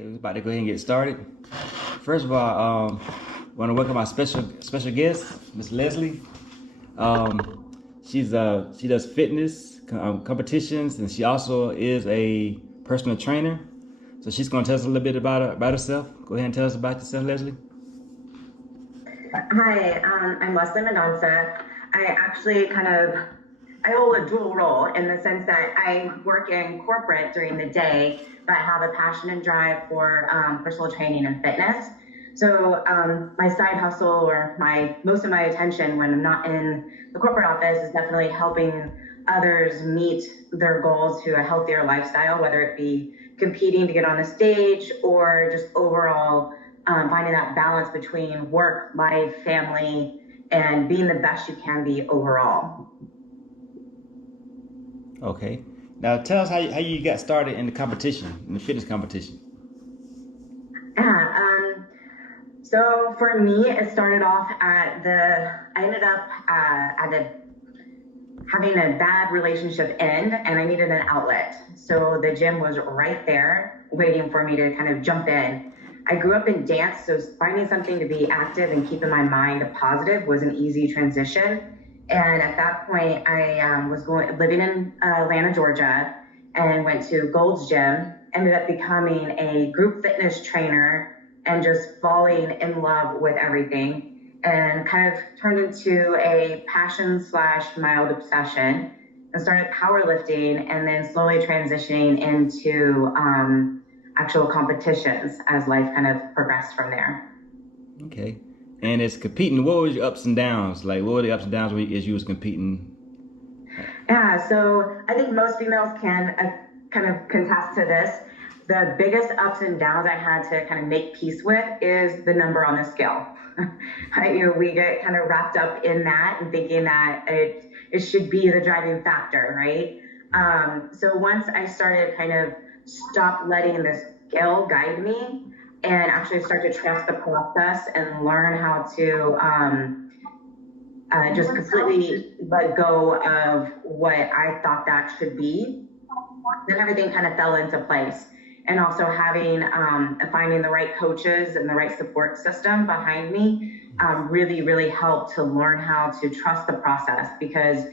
Okay, we're about to go ahead and get started. First of all, I want to welcome our special guest, Miss Leslie. She does fitness competitions, and she also is a personal trainer. So she's going to tell us a little bit about herself. Go ahead and tell us about yourself, Leslie. Hi, I'm Leslie Mendonca. I hold a dual role in the sense that I work in corporate during the day, but have a passion and drive for personal training and fitness. So my side hustle or most of my attention when I'm not in the corporate office is definitely helping others meet their goals to a healthier lifestyle, whether it be competing to get on the stage or just overall finding that balance between work, life, family, and being the best you can be overall. Okay. Now tell us how you got started in the fitness competition. Yeah. So for me, it started off I ended up having a bad relationship end, and I needed an outlet. So the gym was right there waiting for me to kind of jump in. I grew up in dance, so finding something to be active and keeping my mind positive was an easy transition. And at that point, I was living in Atlanta, Georgia, and went to Gold's Gym. Ended up becoming a group fitness trainer and just falling in love with everything, and kind of turned into a passion slash mild obsession, and started powerlifting, and then slowly transitioning into actual competitions as life kind of progressed from there. Okay. And it's competing. What was your ups and downs? Like, what were the ups and downs as you was competing? Yeah, so I think most females can kind of contest to this. The biggest ups and downs I had to kind of make peace with is the number on the scale. We get kind of wrapped up in that and thinking that it should be the driving factor, right? So once I started kind of stop letting the scale guide me and actually start to trust the process and learn how to just completely let go of what I thought that should be, then everything kind of fell into place. And also finding the right coaches and the right support system behind me really helped to learn how to trust the process, because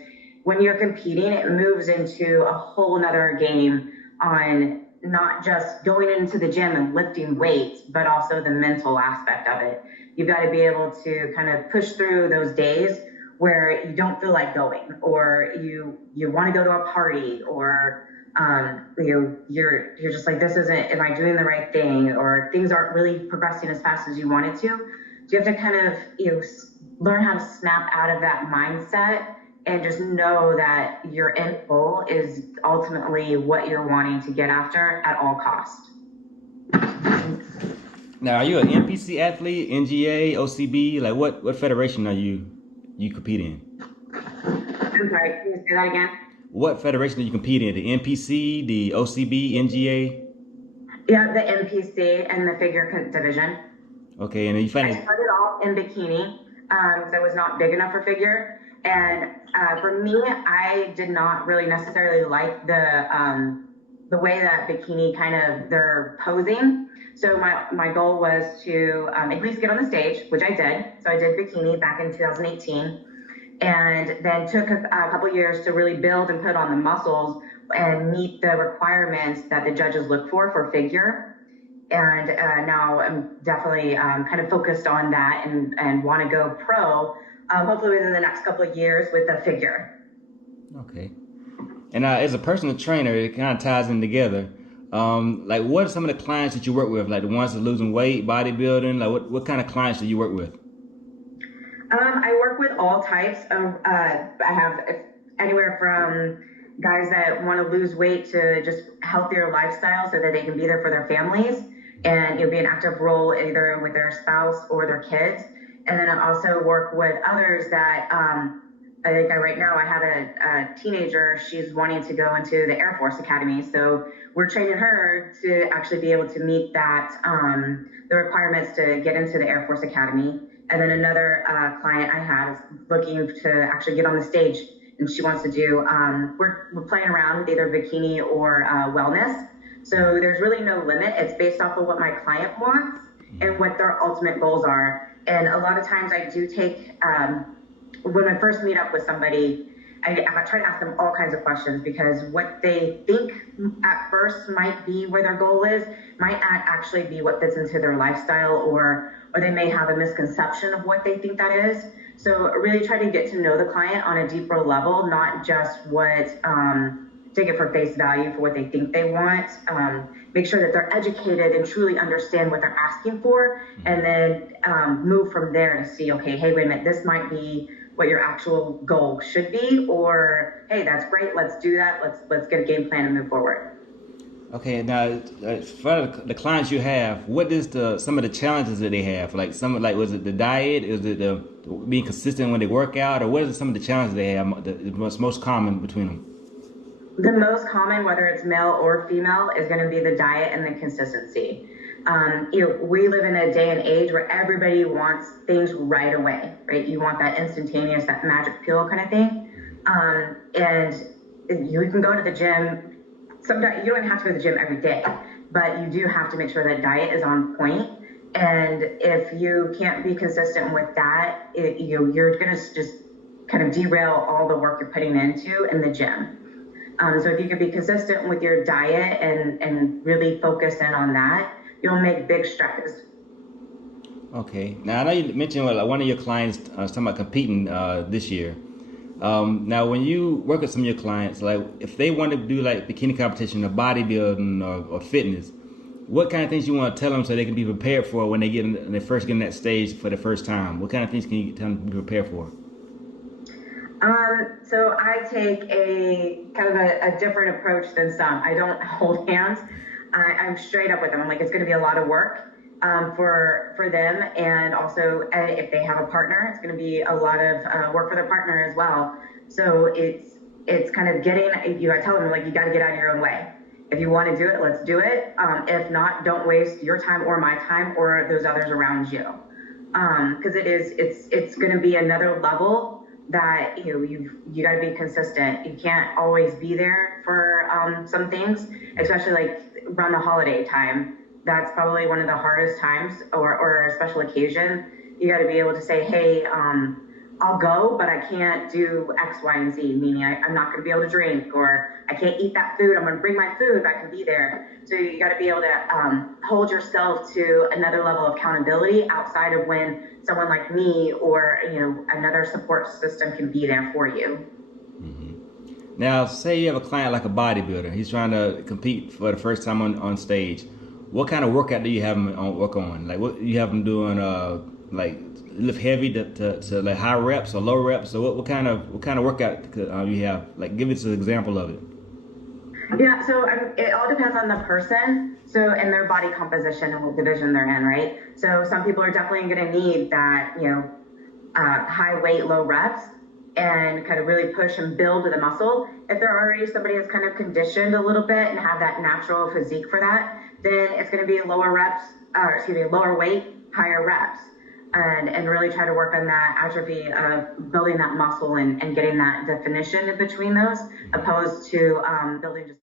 when you're competing, it moves into a whole nother game on not just going into the gym and lifting weights, but also the mental aspect of it. You've got to be able to kind of push through those days where you don't feel like going, or you want to go to a party, or you're just like, this isn't, am I doing the right thing, or things aren't really progressing as fast as you wanted to. So you have to kind of learn how to snap out of that mindset and just know that your end goal is ultimately what you're wanting to get after at all costs. Now, are you an NPC athlete, NGA, OCB? Like, what federation are you compete in? I'm sorry, can you say that again? What federation do you compete in? The NPC, the OCB, NGA? Yeah, the NPC and the figure division. Okay, and then you find I started off in bikini because I was not big enough for figure. And for me, I did not really necessarily like the way that bikini kind of they're posing. So my goal was to at least get on the stage, which I did. So I did bikini back in 2018, and then took a couple years to really build and put on the muscles and meet the requirements that the judges look for figure. And now I'm definitely kind of focused on that and want to go pro, hopefully within the next couple of years with the figure. Okay. And as a personal trainer, it kind of ties in together. Like, what are some of the clients that you work with? Like the ones that are losing weight, bodybuilding. Like, what kind of clients do you work with? I work with all types of. I have anywhere from guys that want to lose weight to just healthier lifestyle so that they can be there for their families and be an active role either with their spouse or their kids. And then I also work with others that right now I have a teenager. She's wanting to go into the Air Force Academy, so we're training her to actually be able to meet that the requirements to get into the Air Force Academy. And then another client I had is looking to actually get on the stage, and she wants to do. We're playing around with either bikini or wellness. So there's really no limit. It's based off of what my client wants and what their ultimate goals are. And a lot of times I do take, when I first meet up with somebody, I try to ask them all kinds of questions, because what they think at first might be where their goal is might not actually be what fits into their lifestyle, or they may have a misconception of what they think that is. So really try to get to know the client on a deeper level, not just take it for face value for what they think they want. Make sure that they're educated and truly understand what they're asking for, and then move from there to see, okay, hey, wait a minute, this might be what your actual goal should be, or hey, that's great, let's do that, let's get a game plan and move forward. Okay, now for the clients you have, what is some of the challenges that they have? Like was it the diet? Is it the being consistent when they work out, or what are some of the challenges they have? The most common between them? The most common, whether it's male or female, is going to be the diet and the consistency. We live in a day and age where everybody wants things right away, right? You want that instantaneous, that magic pill kind of thing. And you can go to the gym. Sometimes you don't have to go to the gym every day, but you do have to make sure that diet is on point. And if you can't be consistent with that, you're going to just kind of derail all the work you're putting into in the gym. So if you can be consistent with your diet and really focus in on that, you'll make big strides. Okay. Now I know you mentioned one of your clients talking about competing this year. Now, when you work with some of your clients, like if they want to do like bikini competition or bodybuilding or fitness, what kind of things you want to tell them so they can be prepared for when they first get in that stage for the first time? What kind of things can you tell them to be prepared for? So I take a kind of a different approach than some. I don't hold hands. I'm straight up with them. I'm like, it's going to be a lot of work for them, and also if they have a partner, it's going to be a lot of work for their partner as well. So it's kind of getting. I tell them, like, you got to get out of your own way. If you want to do it, let's do it. If not, don't waste your time or my time or those others around you, because it's going to be another level that you got to be consistent. You can't always be there for some things, especially like around the holiday time. That's probably one of the hardest times, or a special occasion. You got to be able to say, hey, I'll go, but I can't do X, Y, and Z, meaning I'm not going to be able to drink, or I can't eat that food. I'm going to bring my food, but I can be there. So you got to be able to hold yourself to another level of accountability outside of when someone like me or another support system can be there for you. Mm-hmm. Now, say you have a client like a bodybuilder. He's trying to compete for the first time on stage. What kind of workout do you have him work on? Like, what you have him doing? Like lift heavy to like high reps or low reps. So what kind of workout you have? Like, give us an example of it. Yeah, so it all depends on the person, and their body composition and what division they're in, right? So some people are definitely going to need that, high weight, low reps, and kind of really push and build the muscle. If they're already somebody that's kind of conditioned a little bit and have that natural physique for that, then it's going to be lower weight, higher reps. And really try to work on that atrophy of building that muscle and getting that definition in between those, opposed to building just